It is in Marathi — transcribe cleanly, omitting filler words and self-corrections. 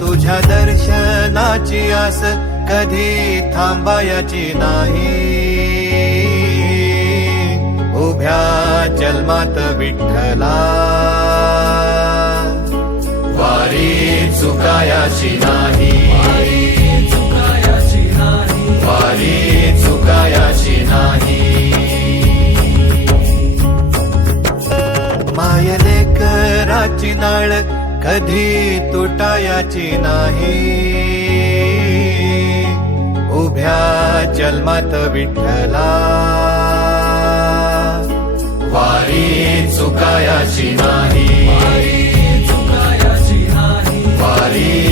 तुझ्या दर्शनाची आस कधी थांबायची नाही. उभ्या जन्मात विठ्ठला वारी चुकायाची नाही. वारी चुकायाची नाही. मायलेकराची नाळ कधी तुटायाची नाही. उभ्या जन्मात विठ्ठला वारी चुकायाची नाही. वारी